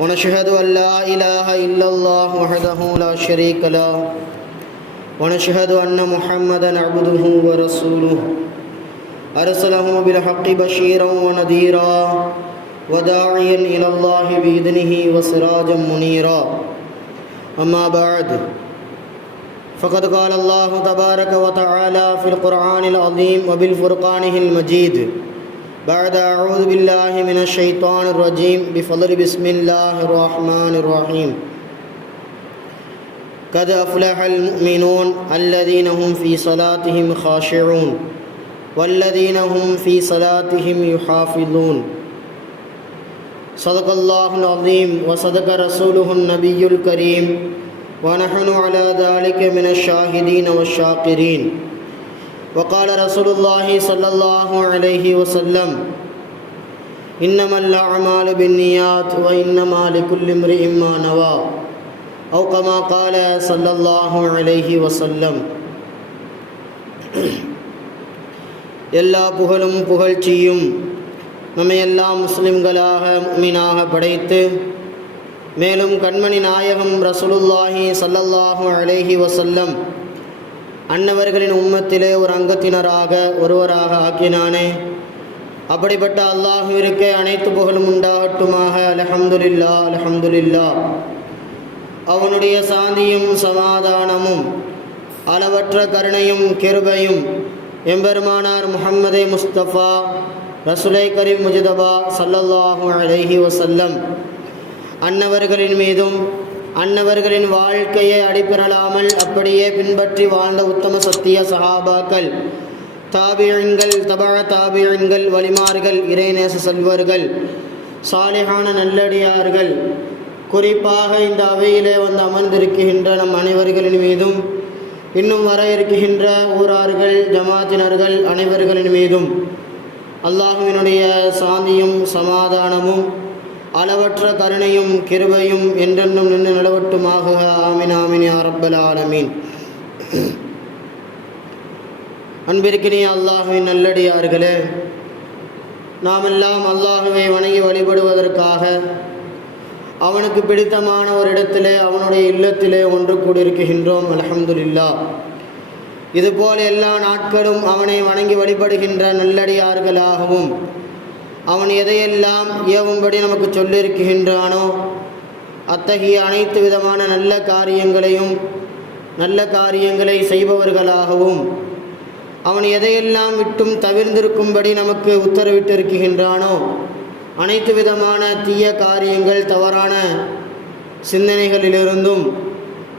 ونشهد أن لا إله إلا الله وحده لا شريك له. ونشهد أن محمدا عبده ورسوله. أرسله بالحق بشيرا ونذيرا وداعيا إلى الله بإذنه وسراجا منيرا. أما بعد فقد قال الله تبارك وتعالى في القرآن العظيم وبالفرقانه المجيد بعد أعوذ بالله من الشيطان الرجيم. بفضل بسم الله الرحمن الرحيم. قد أفلح المؤمنون الذين هم في صلاتهم خاشعون والذين هم في صلاتهم يحافظون. صدق الله العظيم وصدق رسوله النبي الكريم. ونحن على ذلك من الشاهدين والشاكرين وقال رسول الله صلى الله عليه وسلم إنما الأعمال بالنيات وإنما لكل امرئ ما نوى أو كما قال صلى الله عليه وسلم எல்லா புகழும் புகழ்ச்சியும் நம்மை எல்லாம் முஸ்லிம்களாக மீனாக படைத்து மேலும் கண்மணி நாயகம் ரசூலுல்லாஹி சல்லல்லாஹு அலைஹி வசல்லம் அன்னவர்களின் உம்மத்திலே ஒரு அங்கத்தினராக ஒருவராக ஆக்கினானே. அப்படிப்பட்ட அல்லாஹுவிற்கு அனைத்து புகழும் உண்டாகட்டுமாக. அலஹம்துல்லா அலஹம்துல்லா அவனுடைய சாந்தியும் சமாதானமும் அளவற்ற கருணையும் கிருபையும் எம்பெருமானார் முஹம்மதே முஸ்தபா ரசுலை கரீம் முஜிதபா சல்லல்லாஹு அலைஹி வசல்லம் அன்னவர்களின் மீதும் அன்னவர்களின் வாழ்க்கையை அடிபெறலாமல் அப்படியே பின்பற்றி வாழ்ந்த உத்தம சத்திய சஹாபாக்கள் தாபியங்கள் தபா தாபியங்கள் வலிமார்கள் இறைநேச செல்வர்கள் சாலிஹான நல்லடியார்கள். குறிப்பாக இந்த அவையிலே வந்து அமர்ந்திருக்கின்ற நம் அனைவர்களின் மீதும் இன்னும் வர இருக்கின்ற ஊரார்கள் ஜமாத்தினர்கள் அனைவர்களின் மீதும் அல்லாஹுவினுடைய சாந்தியும் சமாதானமும் அளவற்ற கருணையும் கிருபையும் என்றென்றும் நின்று நிலவட்டுமாக. ஆமின் ஆமின் அரப்பல் ஆலமீன். அன்பிற்கினிய அல்லாஹுவின் நல்லடியார்களே நாமெல்லாம் அல்லாஹுவை வணங்கி வழிபடுவதற்காக அவனுக்கு பிடித்தமான ஒரு இடத்திலே அவனுடைய இல்லத்திலே ஒன்று கூடியிருக்கின்றோம் அலமதுல்லா இதுபோல் எல்லா நாட்களும் அவனை வணங்கி வழிபடுகின்ற நல்லடியார்களாகவும் அவன் எதையெல்லாம் ஏவும்படி நமக்கு சொல்லியிருக்கின்றானோ அத்தகைய அனைத்து விதமான நல்ல காரியங்களையும் நல்ல காரியங்களை செய்பவர்களாகவும் அவன் எதையெல்லாம் விட்டும் தவிர்ந்திருக்கும்படி நமக்கு உத்தரவிட்டிருக்கின்றானோ அனைத்து விதமான தீய காரியங்கள் தவறான சிந்தனைகளிலிருந்தும்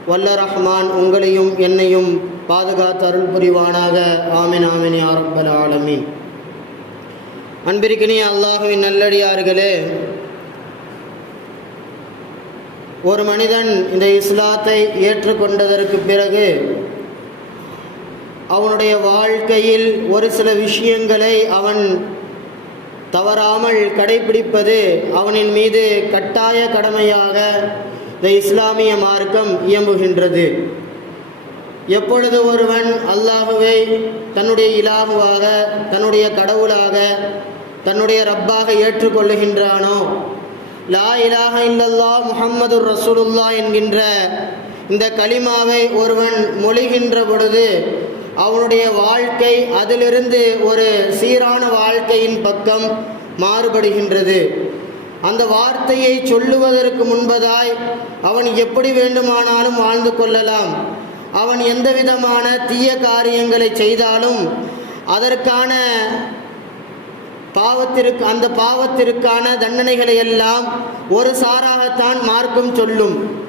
வல்ல ரஹ்மான் உங்களையும் என்னையும் பாதுகாத்து அருள் புரிவானாக. ஆமின் ஆமின் ஆரப்பல் ஆலமீன். அன்பிற்கினிய அல்லாஹுவின் நல்லடியார்களே ஒரு மனிதன் இந்த இஸ்லாத்தை ஏற்றுக்கொண்டதற்கு பிறகு அவனுடைய வாழ்க்கையில் ஒரு சில விஷயங்களை அவன் தவறாமல் கடைபிடிப்பது அவனின் மீது கட்டாய கடமையாக இந்த இஸ்லாமிய மார்க்கம் இயம்புகின்றது. எப்பொழுது ஒருவன் அல்லாஹுவை தன்னுடைய இலாகுவாக தன்னுடைய கடவுளாக தன்னுடைய ரப்பாக ஏற்றுக்கொள்ளுகின்றானோ? லா இலாக இல்லல்லா முஹம்மது ரசூலுல்லா என்கின்ற இந்த களிமாவை ஒருவன் மொழிகின்ற பொழுது அவனுடைய வாழ்க்கை அதிலிருந்து ஒரு சீரான வாழ்க்கையின் பக்கம் மாறுபடுகின்றது. அந்த வார்த்தையை சொல்லுவதற்கு முன்பதாய் அவன் எப்படி வேண்டுமானாலும் வாழ்ந்து கொள்ளலாம். அவன் எந்த விதமான தீய காரியங்களை செய்தாலும் அதற்கான பாவத்திற்கு அந்த பாவத்திற்கான தண்டனைகளை எல்லாம் ஒரு சாராகத்தான் மார்க்கம் சொல்லும்.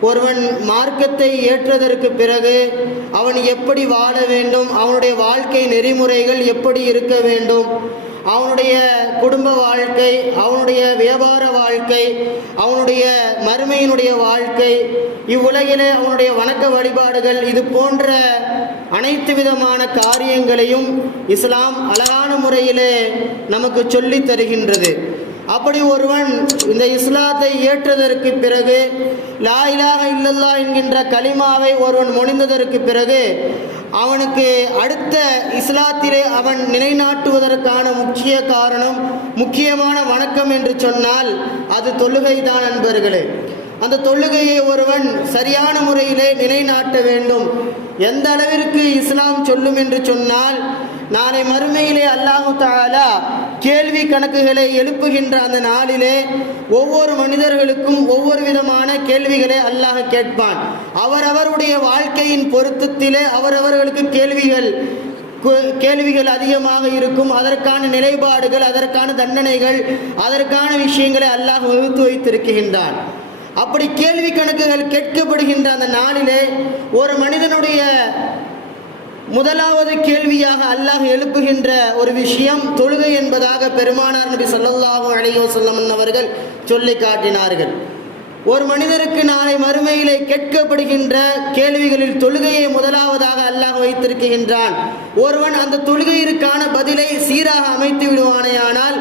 ஒருவன் மார்க்கத்தை ஏற்றதற்கு பிறகு அவன் எப்படி வாழ வேண்டும் அவனுடைய வாழ்க்கை நெறிமுறைகள் எப்படி இருக்க வேண்டும் அவனுடைய குடும்ப வாழ்க்கை அவனுடைய வியாபார வாழ்க்கை அவனுடைய மறுமையினுடைய வாழ்க்கை இவ்வுலகிலே அவனுடைய வணக்க வழிபாடுகள் இது போன்ற அனைத்து விதமான காரியங்களையும் இஸ்லாம் அழகான முறையிலே நமக்கு சொல்லி தருகின்றது. அப்படி ஒருவன் இந்த இஸ்லாத்தை ஏற்றதற்கு பிறகு லா இல்லல்லா என்கின்ற கலிமாவை ஒருவன் மொழிந்ததற்கு பிறகு அவனுக்கு அடுத்த இஸ்லாத்திலே அவன் நிலைநாட்டுவதற்கான முக்கிய காரணம் முக்கியமான வணக்கம் என்று சொன்னால் அது தொழுகைதான் நண்பர்களே அந்த தொழுகையை ஒருவன் சரியான முறையிலே நிலைநாட்ட வேண்டும். எந்த அளவிற்கு இஸ்லாம் சொல்லும் என்று சொன்னால் நாளை மறுமையிலே அல்லாஹு தாலா கேள்வி கணக்குகளை எழுப்புகின்ற அந்த நாளிலே ஒவ்வொரு மனிதர்களுக்கும் ஒவ்வொரு விதமான கேள்விகளை அல்லாஹ் கேட்பான். அவரவருடைய வாழ்க்கையின் பொருத்தத்திலே அவரவர்களுக்கு கேள்விகள் கேள்விகள் அதிகமாக இருக்கும். அதற்கான நிலைப்பாடுகள் அதற்கான தண்டனைகள் அதற்கான விஷயங்களை அல்லாஹ் வகுத்து வைத்திருக்கின்றான். அப்படி கேள்வி கணக்குகள் கேட்கப்படுகின்ற அந்த நாளிலே ஒரு மனிதனுடைய முதலாவது கேள்வியாக அல்லாஹ் எழுப்புகின்ற ஒரு விஷயம் தொழுகை என்பதாக பெருமானார் நபி ஸல்லல்லாஹு அலையோ வஸல்லம் அவர்கள் சொல்லி காட்டினார்கள். ஒரு மனிதருக்கு நாளை மறுமையிலே கேட்கப்படுகின்ற கேள்விகளில் தொழுகையை முதலாவதாக அல்லாஹ் வைத்திருக்கின்றான். ஒருவன் அந்த தொழுகையிற்கான பதிலை சீராக அமைத்து விடுவானேயானால்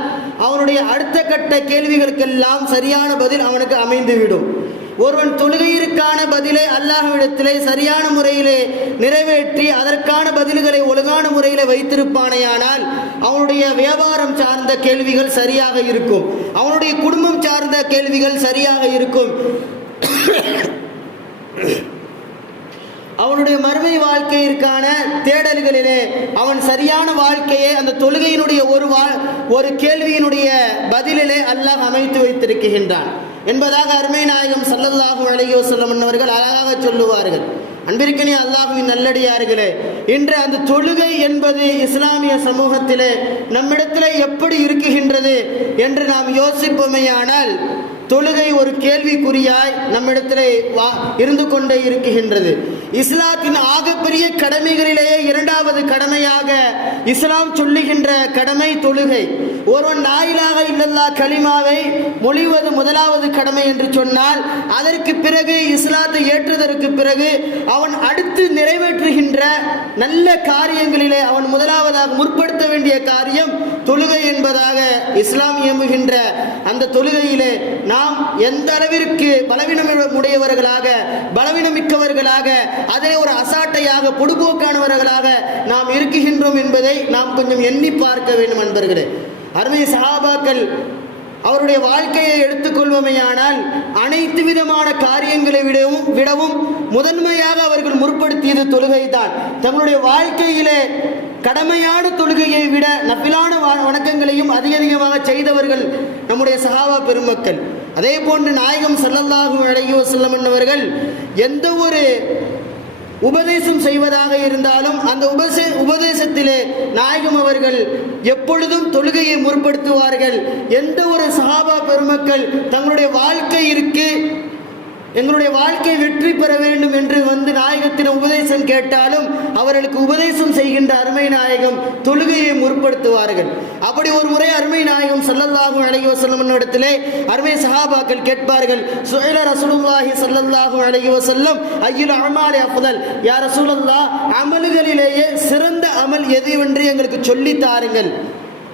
அவனுடைய அடுத்த கட்ட கேள்விகளுக்கெல்லாம் சரியான பதில் அவனுக்கு அமைந்துவிடும். ஒருவன் தொழுகையிற்கான பதிலை அல்லாஹ்விடத்திலே சரியான முறையிலே நிறைவேற்றி அதற்கான பதில்களை ஒழுங்கான முறையில் வைத்திருப்பானேயானால் அவனுடைய வியாபாரம் சார்ந்த கேள்விகள் சரியாக இருக்கும். அவனுடைய குடும்பம் சார்ந்த கேள்விகள் சரியாக இருக்கும். அவனுடைய மறுமை வாழ்க்கையிற்கான தேடல்களிலே அவன் சரியான வாழ்க்கையை அந்த தொழுகையினுடைய ஒரு வா ஒரு கேள்வியினுடைய பதிலிலே அல்லாஹ் அமைத்து வைத்திருக்கின்றான். என்பதாக அருமை நாயகம் சல்லல்லாஹு அழகியோ வஸல்லம் அவர்கள் அழகாக சொல்லுவார்கள். அன்பிற்கனே அல்லாஹுவின் நல்லடியார்களே இன்று அந்த தொழுகை என்பது இஸ்லாமிய சமூகத்திலே நம்மிடத்திலே எப்படி இருக்குகின்றது என்று நாம் யோசிப்போமேயானால் தொழுகை ஒரு கேள்விக்குறியாய் நம்மிடத்திலே வா இருந்து கொண்டே இருக்குகின்றது. இஸ்லாத்தின் ஆகப்பெரிய கடமைகளிலேயே இரண்டாவது கடமையாக இஸ்லாம் சொல்லுகின்ற கடமை தொழுகை. ஒருவன் நாயிலாக இல்லல்லா கலிமாவை மொழிவது முதலாவது கடமை என்று சொன்னால் அதற்கு பிறகு இஸ்லாத்தை ஏற்றுவதற்கு பிறகு அவன் அடுத்து நிறைவேற்றுகின்ற நல்ல காரியங்களிலே அவன் முதலாவதாக முற்படுத்த வேண்டிய காரியம் தொழுகை என்பதாக இஸ்லாம் இயம்புகின்ற அந்த தொழுகையிலே நாம் எந்த அளவிற்கு பலவீனம் உடையவர்களாக பலவீனமிக்கவர்களாக அதே ஒரு அசாட்டையாக பொடுபோக்கானவர்களாக நாம் இருக்குகின்றோம் என்பதை நாம் கொஞ்சம் எண்ணி பார்க்க வேண்டும் நண்பர்களே அருமை சஹாபாக்கள் அவருடைய வாழ்க்கையை எடுத்துக்கொள்வமையானால் அனைத்து விதமான காரியங்களை விடவும் விடவும் முதன்மையாக அவர்கள் முற்படுத்தியது தொழுகை தான் தங்களுடைய வாழ்க்கையிலே கடமையான தொழுகையை விட நப்பிலான வணக்கங்களையும் அதிக அதிகமாக செய்தவர்கள் நம்முடைய சகாவா பெருமக்கள். அதே போன்று நாயகம் ஸல்லல்லாஹு அலைஹி செல்லம் என்பவர்கள் எந்த ஒரு உபதேசம் செய்வதாக இருந்தாலும் அந்த உபசே உபதேசத்திலே நாயகம் அவர்கள் எப்பொழுதும் தொழுகையை முற்படுத்துவார்கள். எந்த ஒரு சஹாபா பெருமக்கள் தங்களுடைய வாழ்க்கை இருக்கு எங்களுடைய வாழ்க்கை வெற்றி பெற வேண்டும் என்று வந்து நாயகத்தின் உபதேசம் கேட்டாலும் அவர்களுக்கு உபதேசம் செய்கின்ற அருமை நாயகம் தொழுகையை முற்படுத்துவார்கள். அப்படி ஒரு முறை அருமை நாயகம் சல்லல்லாஹும் அழகி வசல்லம் இடத்திலே அருமை சஹாபாக்கள் கேட்பார்கள் சுயல ரசூலுல்லாஹி சல்லல்லாஹும் அழகி வசல்லம் ஐயுல் அமாலே அப்புதல் யார் ரசூலல்லா அமல்களிலேயே சிறந்த அமல் எதுவென்று எங்களுக்கு சொல்லித் தாருங்கள்.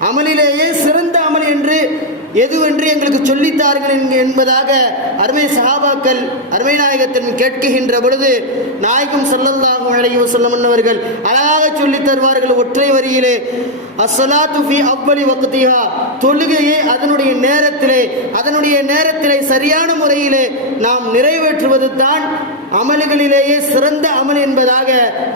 அமலிலேயே சிறந்த அமல் என்று எதுவென்று எங்களுக்கு சொல்லித்தார்கள் என்பதாக அருமை சஹாபாக்கள் அருமை நாயகத்தின் கேட்குகின்ற பொழுது நாயகம் சொல்லல்லாகும் அலைஹி வஸல்லம் அவர்கள் அழகாக சொல்லித் தருவார்கள் ஒற்றை வரியிலே அஸ்ஸலாத்து ஃபி அவ்வளி வக்திஹா. தொழுகையை அதனுடைய நேரத்திலே அதனுடைய நேரத்திலே சரியான முறையிலே நாம் நிறைவேற்றுவது தான் அமல்களிலேயே சிறந்த அமல் என்பதாக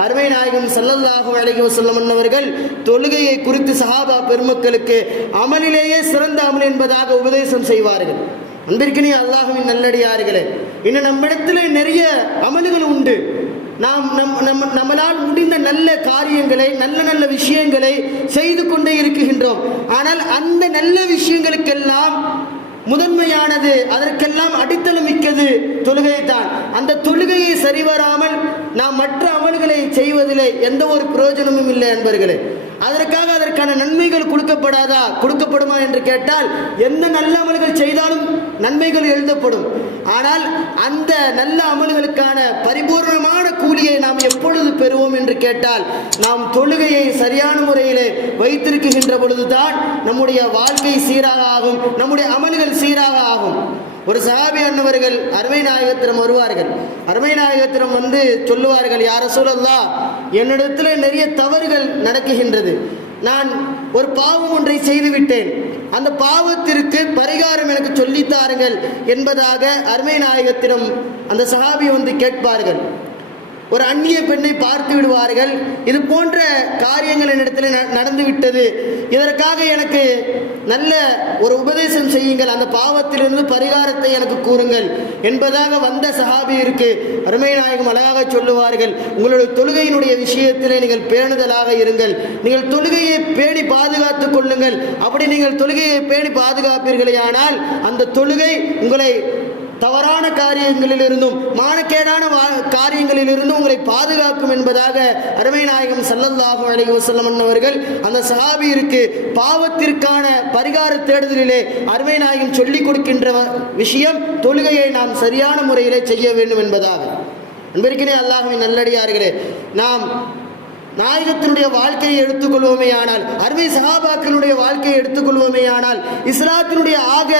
அருமை நாயகம் ஸல்லல்லாஹு அழகி வஸல்லம் அவர்கள் தொழுகையை குறித்து சஹாபா பெருமக்களுக்கு அமலிலேயே சிறந்த அமல் என்பதாக உபதேசம் செய்வார்கள். அன்பிற்கினே அல்லாஹுவின் நல்லடியார்களே இன்னும் நம்மிடத்திலே நிறைய அமல்கள் உண்டு. நாம் நம் நம்ம நம்மளால் முடிந்த நல்ல காரியங்களை நல்ல நல்ல விஷயங்களை செய்து கொண்டே இருக்குகின்றோம் ஆனால் அந்த நல்ல விஷயங்களுக்கெல்லாம் முதன்மையானது அதற்கெல்லாம் அடித்தளம் மிக்கது தொழுகை தான் அந்த தொழுகையை சரிவராமல் நாம் மற்ற அமல்களை செய்வதில் எந்த ஒரு பிரயோஜனமும் இல்லை என்பர்களே அதற்காக அதற்கான நன்மைகள் கொடுக்கப்படாதா? கொடுக்கப்படுமா என்று கேட்டால் எந்த நல்ல அமல்கள் செய்தாலும் நன்மைகள் எழுதப்படும். ஆனால் அந்த நல்ல அமல்களுக்கான பரிபூர்ணமான கூலியை நாம் எப்பொழுது பெறுவோம் என்று கேட்டால் நாம் தொழுகையை சரியான முறையிலே வைத்திருக்கின்ற பொழுதுதான் நம்முடைய வாழ்க்கை சீராக ஆகும் நம்முடைய அமல்கள் சீராக ஆகும். ஒரு சஹாபி அண்ணவர்கள் அருமை நாயகத்திடம் வருவார்கள். அருமை நாயகத்திடம் வந்து சொல்லுவார்கள் யார சொல்லலாம் என்னிடத்துல நிறைய தவறுகள் நடக்குகின்றது. நான் ஒரு பாவம் ஒன்றை செய்துவிட்டேன். அந்த பாவத்திற்கு பரிகாரம் எனக்கு சொல்லித்தாருங்கள் என்பதாக அருமை நாயகத்திடம் அந்த சகாபி வந்து கேட்பார்கள். ஒரு அந்நிய பெண்ணை பார்த்து விடுவார்கள். இது போன்ற காரியங்கள் என்னிடத்தில் ந- இதற்காக எனக்கு நல்ல ஒரு உபதேசம் செய்யுங்கள். அந்த பாவத்திலிருந்து பரிகாரத்தை எனக்கு கூறுங்கள் என்பதாக வந்த சஹாபியிற்கு அருமை நாயகம் அழகாக சொல்லுவார்கள். உங்களுடைய தொழுகையினுடைய விஷயத்திலே நீங்கள் பேணுதலாக இருங்கள். நீங்கள் தொழுகையை பேணி பாதுகாத்து கொள்ளுங்கள். அப்படி நீங்கள் தொழுகையை பேணி பாதுகாப்பீர்களேயானால் அந்த தொழுகை உங்களை தவறான காரியங்களிலிருந்தும் மானக்கேடான வா- காரியங்களிலிருந்தும் உங்களை பாதுகாக்கும் என்பதாக அருமை நாயகம் சல்லல்லாஹு அலைஹி வசல்லம் அவர்கள் அந்த சஹாபியிற்கு பாவத்திற்கான பரிகார தேடுதலிலே அருமை நாயகம் சொல்லிக் கொடுக்கின்ற விஷயம் தொழுகையை நாம் சரியான முறையிலே செய்ய வேண்டும் என்பதாக. அன்பிற்கினே அல்லாஹுவின் நல்லடியார்களே நாம் நாயகத்தினுடைய வாழ்க்கையை எடுத்துக்கொள்வோமே ஆனால் அருமை சஹாபாக்களுடைய வாழ்க்கையை எடுத்துக்கொள்வோமே ஆனால் இஸ்லாத்தினுடைய ஆக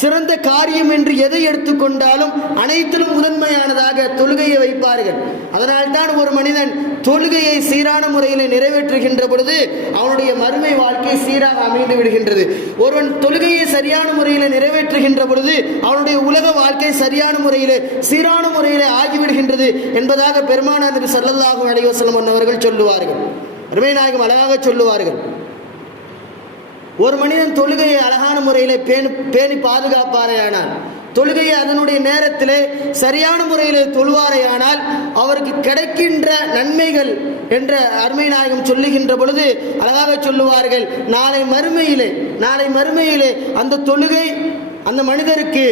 சிறந்த காரியம் என்று எதை எடுத்துக்கொண்டாலும் அனைத்திலும் முதன்மையானதாக தொழுகையை வைப்பார்கள். அதனால்தான் ஒரு மனிதன் தொழுகையை சீரான முறையில் நிறைவேற்றுகின்ற பொழுது அவனுடைய மறுமை வாழ்க்கை சீராக அமைந்து விடுகின்றது. ஒருவன் தொழுகையை சரியான முறையில் நிறைவேற்றுகின்ற பொழுது அவனுடைய உலக வாழ்க்கை சரியான முறையில் சீரான முறையில் ஆகிவிடுகின்றது என்பதாக பெருமானார் நபி ஸல்லல்லாஹு அலைஹி அவர்கள் சொல்லுவார்கள். அருமை நாயகம் அழகாக சொல்லுவார்கள். ஒரு மனிதன் தொழுகையை அழகான முறையில் பேணி பேணி பாதுகாப்பாரையானால் தொழுகையை அதனுடைய நேரத்திலே சரியான முறையில் தொழுவாரையானால் அவருக்கு கிடைக்கின்ற நன்மைகள் என்ற அருமை நாயகம் சொல்லுகின்ற பொழுது அழகாக சொல்லுவார்கள் நாளை மறுமையிலே நாளை மறுமையிலே அந்த தொழுகை அந்த மனிதருக்கு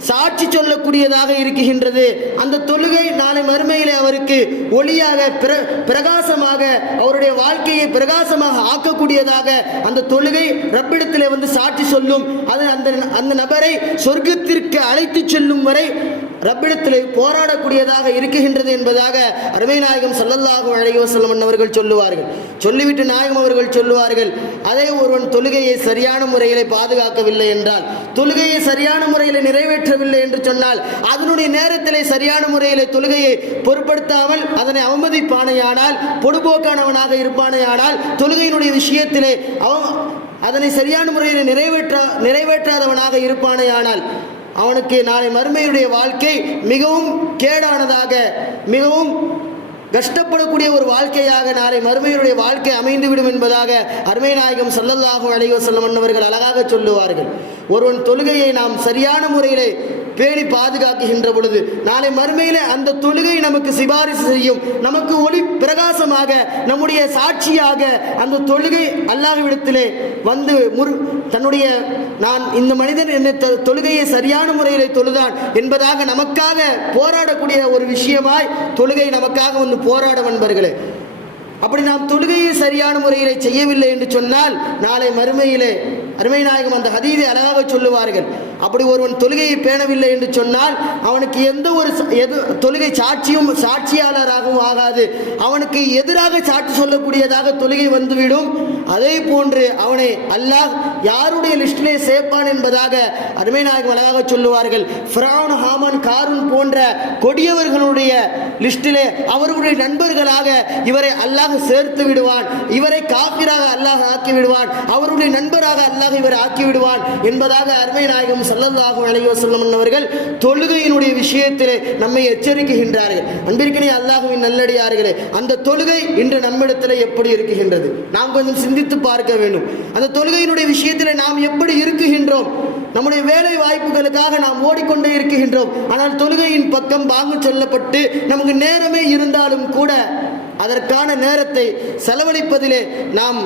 சாட்சி சொல்லக்கூடியதாக இருக்குகின்றது அந்த தொழுகை நாளை மறுமையிலே அவருக்கு ஒளியாக பிர பிரகாசமாக அவருடைய வாழ்க்கையை பிரகாசமாக ஆக்கக்கூடியதாக அந்த தொழுகை ரப்பிடத்திலே வந்து சாட்சி சொல்லும். அது அந்த அந்த நபரை சொர்க்கத்திற்கு அழைத்து செல்லும் வரை ரப்பிடத்திலே போராடக்கூடியதாக இருக்குகின்றது என்பதாக அருமை நாயகம் ஸல்லல்லாஹு அழகிவசல்லம் அவர்கள் சொல்லுவார்கள். சொல்லிவிட்டு நாயகம் அவர்கள் சொல்லுவார்கள் அதே ஒருவன் தொழுகையை சரியான முறையிலே பாதுகாக்கவில்லை என்றால் தொழுகையை சரியான முறையில் நிறைவேற்றவில்லை என்று சொன்னால் அதனுடைய நேரத்திலே சரியான முறையிலே தொழுகையை பொருட்படுத்தாமல் அதனை அவமதிப்பானையானால் பொடுபோக்கானவனாக இருப்பானையானால் தொழுகையினுடைய விஷயத்திலே அவ அதனை சரியான முறையில் நிறைவேற்ற நிறைவேற்றாதவனாக இருப்பானேயானால் அவனுக்கு நாளை மறுமையுடைய வாழ்க்கை மிகவும் கேடானதாக மிகவும் கஷ்டப்படக்கூடிய ஒரு வாழ்க்கையாக நாளை மறுமையுடைய வாழ்க்கை அமைந்துவிடும் என்பதாக அருமை நாயகம் ஸல்லல்லாஹு அழைவ வஸல்லம் அழகாக சொல்லுவார்கள். ஒருவன் தொழுகையை நாம் சரியான முறையிலே பேணி பாதுகாக்குகின்ற பொழுது நாளை மறுமையில அந்த தொழுகை நமக்கு சிபாரிசு செய்யும் நமக்கு ஒளி பிரகாசமாக நம்முடைய சாட்சியாக அந்த தொழுகை அல்லாஹ்விடத்திலே வந்து முரு தன்னுடைய நான் இந்த மனிதன் என்னை தொ- தொழுகையை சரியான முறையில் தொழுதான் என்பதாக நமக்காக போராடக்கூடிய ஒரு விஷயமாய் தொழுகை நமக்காக வந்து போராட நண்பர்களே அப்படி நாம் தொழுகையை சரியான முறையிலே செய்யவில்லை என்று சொன்னால் நாளை மறுமையிலே அருமை நாயகம் அந்த ஹதீதை அழகாக சொல்லுவார்கள். அப்படி ஒருவன் தொழுகையை பேணவில்லை என்று சொன்னால் அவனுக்கு எந்த ஒரு எது தொழுகை சாட்சியும் சாட்சியாளராகவும் ஆகாது. அவனுக்கு எதிராக சாட்சி சொல்லக்கூடியதாக தொழுகை வந்துவிடும். அதே போன்று அவனை அல்லாஹ் யாருடைய லிஸ்டிலே சேர்ப்பான் என்பதாக அருமை நாயகம் அழகாக சொல்லுவார்கள். ஃபிரான் ஹாமன் காரூன் போன்ற கொடியவர்களுடைய லிஸ்டிலே அவர்களுடைய நண்பர்களாக இவரை அல்லாஹ் சேர்த்து விடுவான். இவரை காப்பிராக அல்லாஹ் ஆக்கி விடுவான். அவருடைய நண்பராக அல்லாஹ் இவரை ஆக்கி விடுவான் என்பதாக அருமை நாயகம் சல்லல்லாஹு அலைவசல்லம் அவர்கள் தொழுகையினுடைய விஷயத்திலே நம்மை எச்சரிக்கின்றார்கள். அன்பிற்கனே அல்லாஹுவின் நல்லடியார்களே அந்த தொழுகை இன்று நம்மிடத்தில் எப்படி இருக்குகின்றது நாம் கொஞ்சம் சிந்தித்து பார்க்க வேண்டும். அந்த தொழுகையினுடைய விஷயத்தில் நாம் எப்படி இருக்குகின்றோம்? நம்முடைய வேலை வாய்ப்புகளுக்காக நாம் ஓடிக்கொண்டே இருக்குகின்றோம் ஆனால் தொழுகையின் பக்கம் பாங்கு சொல்லப்பட்டு நமக்கு நேரமே இருந்தாலும் கூட அதற்கான நேரத்தை செலவழிப்பதிலே நாம்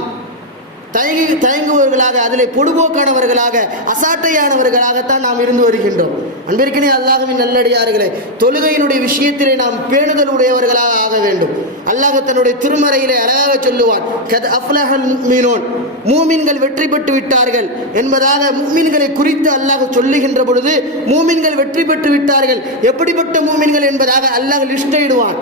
தயங்கி தயங்குபவர்களாக அதிலே பொடுபோக்கானவர்களாக அசாட்டையானவர்களாகத்தான் நாம் இருந்து வருகின்றோம். அன்பிற்கினே அல்லாஹமின் நல்லடியார்களே தொழுகையினுடைய விஷயத்திலே நாம் பேணுதல் உடையவர்களாக ஆக வேண்டும். அல்லாஹ் தன்னுடைய திருமறையிலே அழகாக சொல்லுவான் கத் அஃப்லஹன் மீனோன் மூமின்கள் வெற்றி பெற்று விட்டார்கள் என்பதாக மூமின்களை குறித்து அல்லாஹ் சொல்லுகின்ற பொழுது மூமின்கள் வெற்றி பெற்று விட்டார்கள். எப்படிப்பட்ட மூமின்கள் என்பதாக அல்லாஹ் லிஸ்டிடுவான்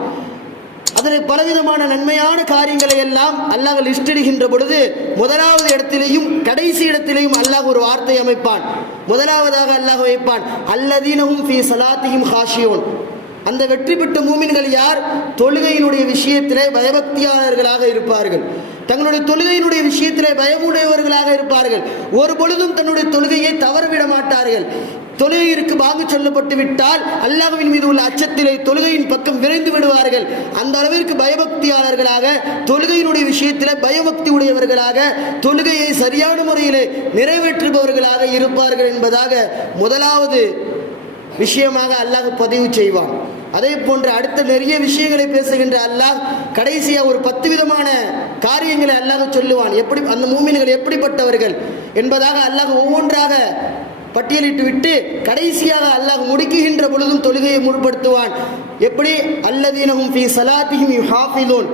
அதில் பலவிதமான நன்மையான காரியங்களை எல்லாம் அல்லாஹ் லிஸ்டிடுகின்ற பொழுது முதலாவது இடத்திலேயும் கடைசி இடத்திலேயும் அல்லாஹ் ஒரு வார்த்தை அமைப்பான். முதலாவதாக அல்லாஹ் வைப்பான். அல்லதீனவும் ஃபி சலாத்தியும் ஹாஷியோன் அந்த வெற்றி பெற்ற மூமின்கள் யார்? தொழுகையினுடைய விஷயத்திலே பயபக்தியாளர்களாக இருப்பார்கள். தங்களுடைய தொழுகையினுடைய விஷயத்திலே பயமுடையவர்களாக இருப்பார்கள். ஒரு பொழுதும் தன்னுடைய தொழுகையை தவறவிட மாட்டார்கள். தொழுகையிற்கு வாங்க சொல்லப்பட்டு விட்டால் அல்லாஹ்வின் மீது உள்ள அச்சத்திலே தொழுகையின் பக்கம் விரைந்து விடுவார்கள். அந்த அளவிற்கு பயபக்தியாளர்களாக தொழுகையினுடைய விஷயத்தில் பயபக்தி உடையவர்களாக தொழுகையை சரியான முறையிலே நிறைவேற்றுபவர்களாக இருப்பார்கள் என்பதாக முதலாவது விஷயமாக அல்லாஹ் பதிவு செய்வான். அதே போன்று அடுத்த நிறைய விஷயங்களை பேசுகின்ற அல்லாஹ் கடைசியாக ஒரு பத்து விதமான காரியங்களை அல்லாஹ் சொல்லுவான். எப்படி அந்த மூமின்கள் எப்படிப்பட்டவர்கள் என்பதாக அல்லாஹ் ஒவ்வொன்றாக பட்டியலிட்டு விட்டு கடைசியாக அல்லாஹ் முடுக்குகின்ற பொழுதும் தொழுகையை முற்படுத்துவான். எப்படி? அல்லதீனஹும் ஃபீ சலாத்திஹிம் யுஹாஃபிலூன்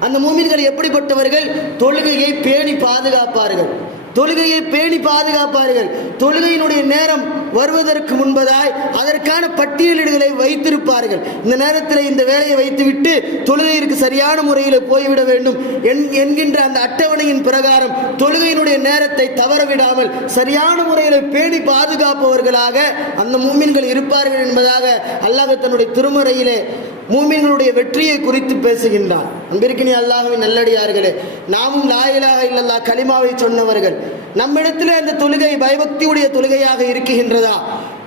அந்த மூமின்கள் எப்படிப்பட்டவர்கள்? தொழுகையை பேணி பாதுகாப்பார்கள். தொழுகையை பேணி பாதுகாப்பார்கள். தொழுகையினுடைய நேரம் வருவதற்கு முன்பதாய் அதற்கான பட்டியலிடுகளை வைத்திருப்பார்கள். இந்த நேரத்தில் இந்த வேலையை வைத்துவிட்டு தொழுகையிற்கு சரியான முறையில் போய்விட வேண்டும் என்- என்கின்ற அந்த அட்டவணையின் பிரகாரம் தொழுகையினுடைய நேரத்தை தவறவிடாமல் சரியான முறையில் பேணி பாதுகாப்பவர்களாக அந்த மூமின்கள் இருப்பார்கள் என்பதாக அல்லாஹ் தன்னுடைய திருமறையிலே மூமின்களுடைய வெற்றியை குறித்து பேசுகின்றான் அன்பிற்கினி அல்லாஹுவின் நல்லடியார்களே நாமும் லாயிலாக இல்லல்லா கலிமாவை சொன்னவர்கள் நம்மிடத்திலே அந்த தொழுகை பயபக்தியுடைய தொழுகையாக இருக்குகின்றதா?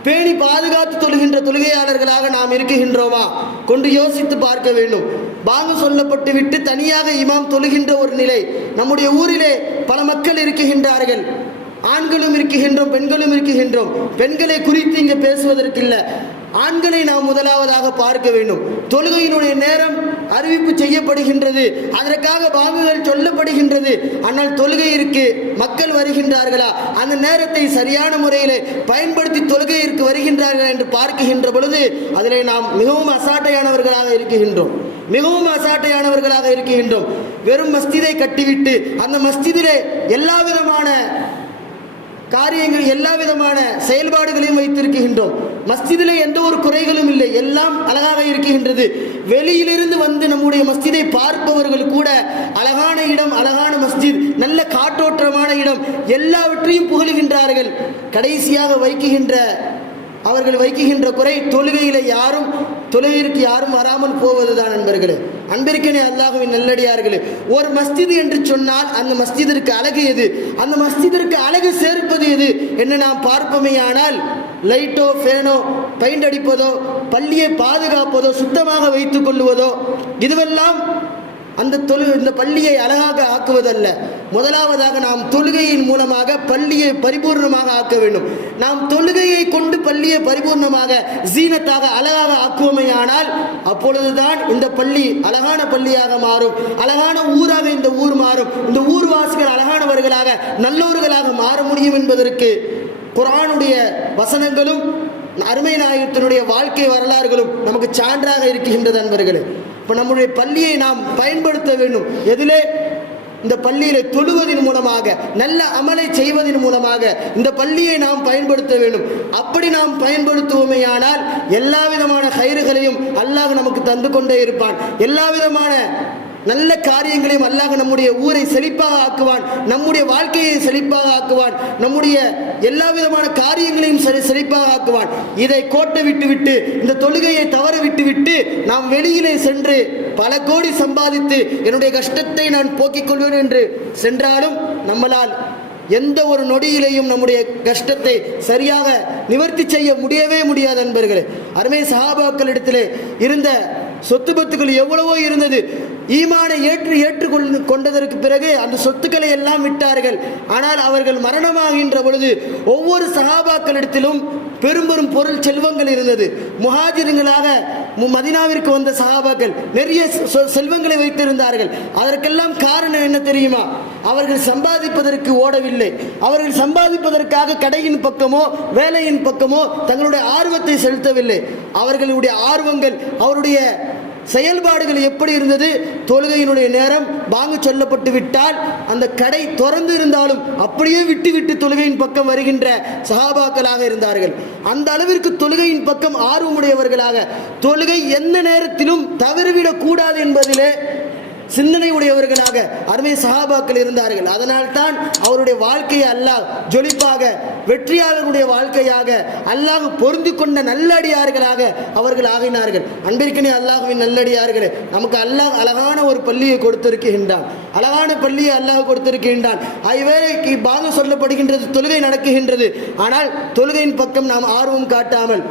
பேணி பாதுகாத்து தொழுகின்ற தொழுகையாளர்களாக நாம் இருக்குகின்றோமா? கொண்டு யோசித்து பார்க்க வேண்டும். பாங்கு சொல்லப்பட்டு விட்டு தனியாக இமாம் தொழுகின்ற ஒரு நிலை நம்முடைய ஊரிலே பல மக்கள் இருக்குகின்றார்கள். ஆண்களும் இருக்குகின்றோம் பெண்களும் இருக்குகின்றோம். பெண்களை குறித்து இங்கே பேசுவதற்கில்லை. ஆண்களை நாம் முதலாவதாக பார்க்க வேண்டும். தொழுகையினுடைய நேரம் அறிவிப்பு செய்யப்படுகின்றது. அதற்காக பாங்குகள் சொல்லப்படுகின்றது. ஆனால் தொழுகையிற்கு மக்கள் வருகின்றார்களா? அந்த நேரத்தை சரியான முறையில் பயன்படுத்தி தொழுகையிற்கு வருகின்றார்களா என்று பார்க்குகின்ற பொழுது அதில் நாம் மிகவும் அசாட்டையானவர்களாக இருக்குகின்றோம் மிகவும் அசாட்டையானவர்களாக இருக்குகின்றோம் வெறும் மஸ்ஜிதை கட்டிவிட்டு அந்த மஸ்திதிலே எல்லா விதமான காரியங்கள் எல்லா விதமான செயல்பாடுகளையும் வைத்திருக்கின்றோம். மஸ்ஜிதிலே எந்த ஒரு குறைகளும் இல்லை. எல்லாம் அழகாக இருக்கின்றது. வெளியிலிருந்து வந்து நம்முடைய மஸ்ஜிதை பார்ப்பவர்கள் கூட அழகான இடம் அழகான மஸ்ஜித் நல்ல காற்றோற்றமான இடம் எல்லாவற்றையும் புகழுகின்றார்கள். கடைசியாக வைக்குகின்ற அவர்கள் வைக்குகின்ற குறை தொழுகையில யாரும் தொழுகைக்கு யாரும் வராமல் போவதுதான் நண்பர்களே அன்பிற்கனே அல்லாஹுவின் நல்லடியார்களே ஒரு மஸ்ஜித் என்று சொன்னால் அந்த மஸ்ஜிதிற்கு அழகு எது? அந்த மஸ்ஜிதிற்கு அழகு சேர்ப்பது எது? என்று நாம் பார்ப்போமே ஆனால் லைட்டோ ஃபேனோ பெயிண்ட் அடிப்பதோ பள்ளியை பாதுகாப்பதோ சுத்தமாக வைத்துக் கொள்வதோ இதுவெல்லாம் அந்த தொழு இந்த பள்ளியை அழகாக ஆக்குவதல்ல. முதலாவதாக நாம் தொழுகையின் மூலமாக பள்ளியை பரிபூர்ணமாக ஆக்க வேண்டும். நாம் தொழுகையை கொண்டு பள்ளியை பரிபூர்ணமாக ஜீனத்தாக அழகாக ஆக்குவோமேயானால் அப்பொழுதுதான் இந்த பள்ளி அழகான பள்ளியாக மாறும். அழகான ஊராக இந்த ஊர் மாறும். இந்த ஊர்வாசிகள் அழகானவர்களாக நல்லோர்களாக மாற முடியும் என்பதற்கு குரானுடைய வசனங்களும் அருமை நாயகத்தினுடைய வாழ்க்கை வரலாறுகளும் நமக்கு சான்றாக இருக்கின்றது நண்பர்களே இப்போ நம்முடைய பள்ளியை நாம் பயன்படுத்த வேண்டும். எதிலே இந்த பள்ளியில தொழுவதன் மூலமாக நல்ல அமலை செய்வதன் மூலமாக இந்த பள்ளியை நாம் பயன்படுத்த வேண்டும். அப்படி நாம் பயன்படுத்துவோமேயானால் எல்லா விதமான கயிறுகளையும் அல்லாஹ் நமக்கு தந்து கொண்டே இருப்பான். எல்லா விதமான நல்ல காரியங்களையும் அல்லாஹ் நம்முடைய ஊரை செழிப்பாக ஆக்குவான் நம்முடைய வாழ்க்கையை செழிப்பாக ஆக்குவான் நம்முடைய எல்லா விதமான காரியங்களையும் சரி செழிப்பாக ஆக்குவான். இதை கோட்டை விட்டு விட்டு இந்த தொழுகையை தவற விட்டு விட்டு நாம் வெளியிலே சென்று பல கோடி சம்பாதித்து என்னுடைய கஷ்டத்தை நான் போக்கிக் கொள்வேன் என்று சென்றாலும் நம்மளால் எந்த ஒரு நொடியிலையும் நம்முடைய கஷ்டத்தை சரியாக நிவர்த்தி செய்ய முடியவே முடியாது நண்பர்களே அருமை சஹாபாக்களிடத்திலே இருந்த சொத்து பத்துக்கள் எவ்வளவோ இருந்தது. ஈமானை ஏற்று ஏற்றுக்கொண்டு கொண்டதற்கு பிறகு அந்த சொத்துக்களை எல்லாம் விட்டார்கள். ஆனால் அவர்கள் மரணமாகின்ற பொழுது ஒவ்வொரு சகாபாக்களிடத்திலும் பெரும் பெரும் பொருள் செல்வங்கள் இருந்தது. முஹாஜிர்களாக மு- வந்த சகாபாக்கள் நிறைய செல்வங்களை வைத்திருந்தார்கள். அதற்கெல்லாம் காரணம் என்ன தெரியுமா? அவர்கள் சம்பாதிப்பதற்கு ஓடவில்லை. அவர்கள் சம்பாதிப்பதற்காக கடையின் பக்கமோ வேலையின் பக்கமோ தங்களுடைய ஆர்வத்தை செலுத்தவில்லை. அவர்களுடைய ஆர்வங்கள் அவருடைய செயல்பாடுகள் எப்படி இருந்தது? தொழுகையினுடைய நேரம் வாங்க சொல்லப்பட்டு விட்டால் அந்த கடை திறந்து இருந்தாலும் அப்படியே விட்டு விட்டு தொழுகையின் பக்கம் வருகின்ற சகாபாக்களாக இருந்தார்கள். அந்த அளவிற்கு தொழுகையின் பக்கம் ஆர்வமுடையவர்களாக தொழுகை எந்த நேரத்திலும் தவறிவிடக் கூடாது என்பதிலே சிந்தனை உடையவர்களாக அருமை சஹாபாக்கள் இருந்தார்கள். அதனால் தான் அவருடைய வாழ்க்கையை அல்லாஹ் ஜொலிப்பாக வெற்றியாளர்களுடைய வாழ்க்கையாக அல்லாஹ் பொருந்து கொண்ட நல்லடியார்களாக அவர்கள் ஆகினார்கள். அன்பிற்கனே அல்லாஹுவின் நல்லடியார்களே நமக்கு அல்லாஹ் அழகான ஒரு பள்ளியை கொடுத்திருக்கின்றான். அழகான பள்ளியை அல்லாஹ் கொடுத்திருக்கின்றான். ஐவேளைக்கு பாகம் சொல்லப்படுகின்றது தொழுகை நடக்குகின்றது. ஆனால் தொழுகையின் பக்கம் நாம் ஆர்வம் காட்டாமல்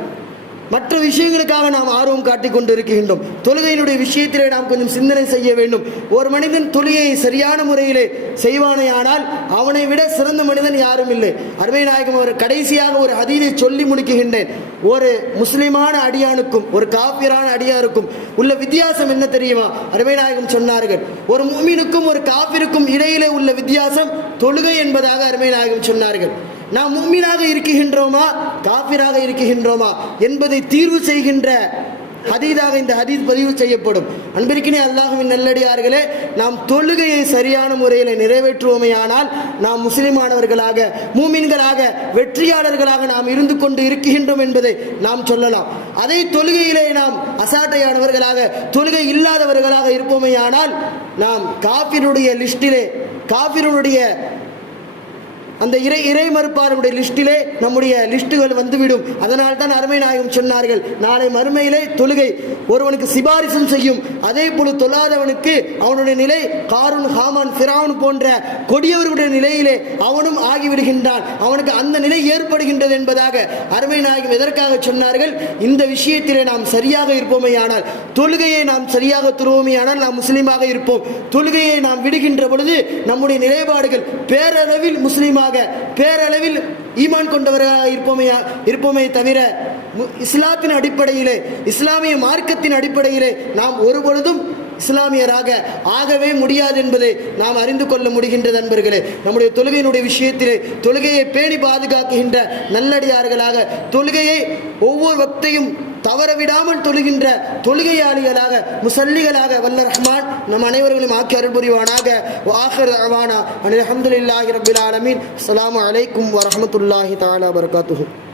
மற்ற விஷயங்களுக்காக நாம் ஆர்வம் காட்டிக் கொண்டு இருக்கின்றோம் தொழுகையினுடைய விஷயத்திலே நாம் கொஞ்சம் சிந்தனை செய்ய வேண்டும். ஒரு மனிதன் தொழுகையை சரியான முறையிலே செய்வானேயானால் அவனை விட சிறந்த மனிதன் யாரும் இல்லை. அருமை நாயகம் அவர் கடைசியாக ஒரு அதீதை சொல்லி முடிக்குகின்றேன் ஒரு முஸ்லிமான அடியானுக்கும் ஒரு காப்பியரான அடியாருக்கும் உள்ள வித்தியாசம் என்ன தெரியுமா? அருமை நாயகம் சொன்னார்கள். ஒரு மூமினுக்கும் ஒரு காப்பிருக்கும் இடையிலே உள்ள வித்தியாசம் தொழுகை என்பதாக அருமை நாயகம் சொன்னார்கள். நாம் மும்மினாக இருக்குகின்றோமா காபிராக இருக்குகின்றோமா என்பதை தீர்வு செய்கின்ற ஹதீதாக இந்த ஹதீஸ் பதிவு செய்யப்படும். அன்பிற்கினே அல்லாஹுவின் நல்லடியார்களே நாம் தொழுகையை சரியான முறையில் நிறைவேற்றுவோமையானால் நாம் முஸ்லிமானவர்களாக மூமின்களாக வெற்றியாளர்களாக நாம் இருந்து கொண்டு இருக்கின்றோம் என்பதை நாம் சொல்லலாம். அதே தொழுகையிலே நாம் அசாட்டையானவர்களாக தொழுகை இல்லாதவர்களாக இருப்போமேயானால் நாம் காபிருடைய லிஸ்டிலே காபிருடைய அந்த இறை இறை மறுப்பாளருடைய லிஸ்டிலே நம்முடைய லிஸ்ட்டுகள் வந்துவிடும். அதனால் தான் அருமை நாயகம் சொன்னார்கள் நாளை மறுமையிலே தொழுகை. ஒருவனுக்கு சிபாரிசும் செய்யும். அதே போல தொழாதவனுக்கு அவனுடைய நிலை காரூன் ஹாமான் ஃபிராவன் போன்ற கொடியவர்களுடைய நிலையிலே அவனும் ஆகிவிடுகின்றான். அவனுக்கு அந்த நிலை ஏற்படுகின்றது என்பதாக அருமை நாயகம் எதற்காக சொன்னார்கள்? இந்த விஷயத்திலே நாம் சரியாக இருப்போமேயானால் தொழுகையை நாம் சரியாக துருவோமேயானால் நாம் முஸ்லீமாக இருப்போம். தொழுகையை நாம் விடுகின்ற பொழுது நம்முடைய நிலைப்பாடுகள் பேரளவில் முஸ்லீமாக பேரளவில் ஈமான் கொண்டவர்களாக இருப்போமே இருப்போமே தவிர இஸ்லாத்தின் அடிப்படையிலே இஸ்லாமிய மார்க்கத்தின் அடிப்படையிலே நாம் ஒருபொழுதும் இஸ்லாமியராக ஆகவே முடியாது என்பதை நாம் அறிந்து கொள்ள முடிகின்றது நண்பர்களே நம்முடைய தொழுகையினுடைய விஷயத்திலே தொழுகையை பேணி பாதுகாக்கின்ற நல்லடியார்களாக தொழுகையை ஒவ்வொரு வக்தையும் தவற விடாமல் தொழுகின்ற தொழுகையாளிகளாக முசல்லிகளாக வல்ல ரஹ்மான் நம் அனைவர்களும் ஆக்கி அருள் புரிவானாக. ஆஹர் அவானா அனில் அஹமதுல்லாஹி ரபில் ஆலமீன். அஸ்ஸலாமு அலைக்கும் வரமத்துல்லாஹி தாலா வர்காத்து